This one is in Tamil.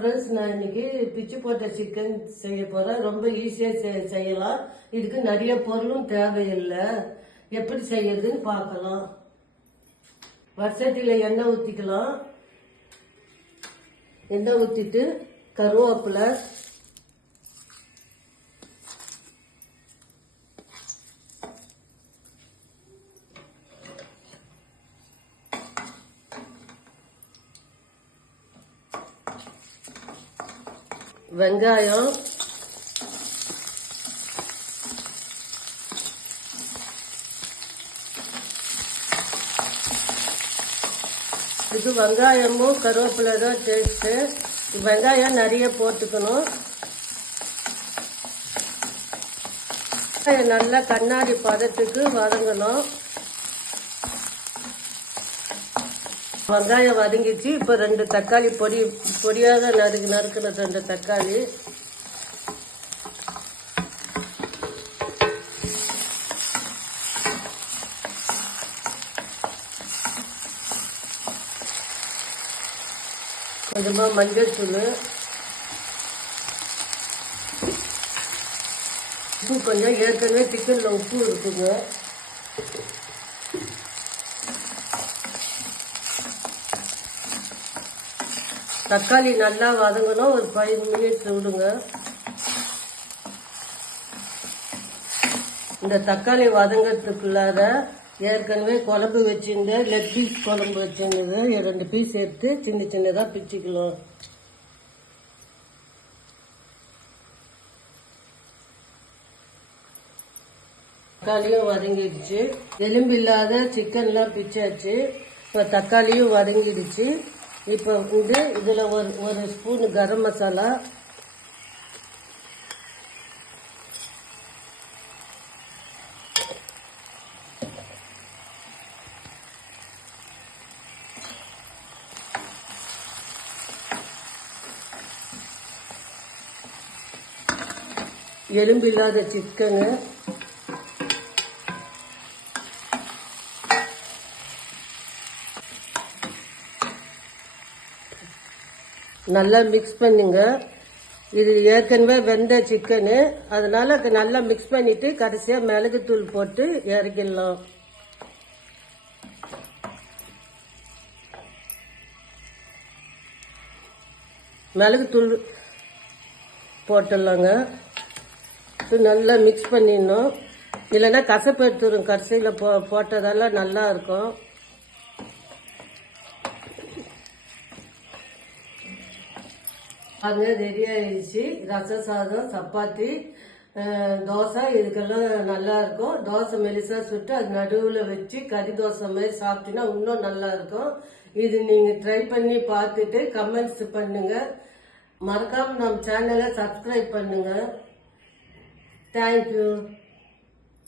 ஃப்ரெண்ட்ஸ், நான் இன்னைக்கு பிச்சு போட்ட சிக்கன் செய்ய போறேன். ரொம்ப ஈஸியா செய்யலாம். இதுக்கு நிறைய பொருளும் தேவையில்லை. எப்படி செய்யறதுன்னு பார்க்கலாம். வடசட்டியில எண்ணெய் ஊற்றிக்கலாம். எண்ணெய் ஊற்றிட்டு கருவேப்பிலை, வெங்காயம், இது வெங்காயமும் கருவேப்பிலை தான் டேஸ்ட்டு. வெங்காயம் நிறைய போட்டுக்கணும். நல்லா கண்ணாடி பதத்துக்கு வதங்கணும். வெங்காயம் வதங்கிச்சு. இப்போ 2 தக்காளி பொடியாக நறுக்கின 2 தக்காளி, கொஞ்சமா மஞ்சள் தூள், உப்பு கொஞ்சம், ஏற்கனவே சிக்கன்ல உப்பு இருக்குங்க. தக்காளி நல்லா வதங்கணும். ஒரு 5 மினிட்ஸ் விடுங்க. இந்த தக்காளி வதங்கிறதுக்குள்ளார ஏற்கனவே குழம்பு வச்சிருந்த லெக் பீஸ் குழம்பு வச்சிருந்தது 2 பீஸ் எடுத்து சின்ன சின்னதாக பிச்சுக்கலாம். தக்காளியும் வதங்கிடுச்சு. எலும்பு இல்லாத சிக்கன்லாம் பிச்சாச்சு. இப்போ தக்காளியும் வதங்கிடுச்சு. இப்போ இதில் ஒரு ஸ்பூன் கரம் மசாலா, எலும்பு இல்லாத சிக்கனு, நல்லா மிக்ஸ் பண்ணுங்க. இது ஏற்கனவே வெந்த சிக்கனு, அதனால நல்லா மிக்ஸ் பண்ணிட்டு கடைசியா மிளகுத்தூள் போட்டு இறக்கிடலாம். மிளகுத்தூள் போட்டுடலாங்க. நல்லா மிக்ஸ் பண்ணிடணும். இல்லைன்னா கசப்பு எடுத்துரும். கடைசியில் போட்டதெல்லாம் நல்லா இருக்கும். அது ரெடி ஆயிடுச்சு. ரசம் சாதம், சப்பாத்தி, தோசை இதுக்கெல்லாம் நல்லா இருக்கும். தோசை மெலிசா சுட்டு அது நடுவில் வச்சு கறி தோசை மாதிரி சாப்பிட்டீங்கன்னா இன்னும் நல்லா இருக்கும். இது நீங்க ட்ரை பண்ணி பார்த்துட்டு கமெண்ட்ஸ் பண்ணுங்க. மறக்காம நம்ம சேனலை சப்ஸ்கிரைப் பண்ணுங்க. தேங்க்யூ.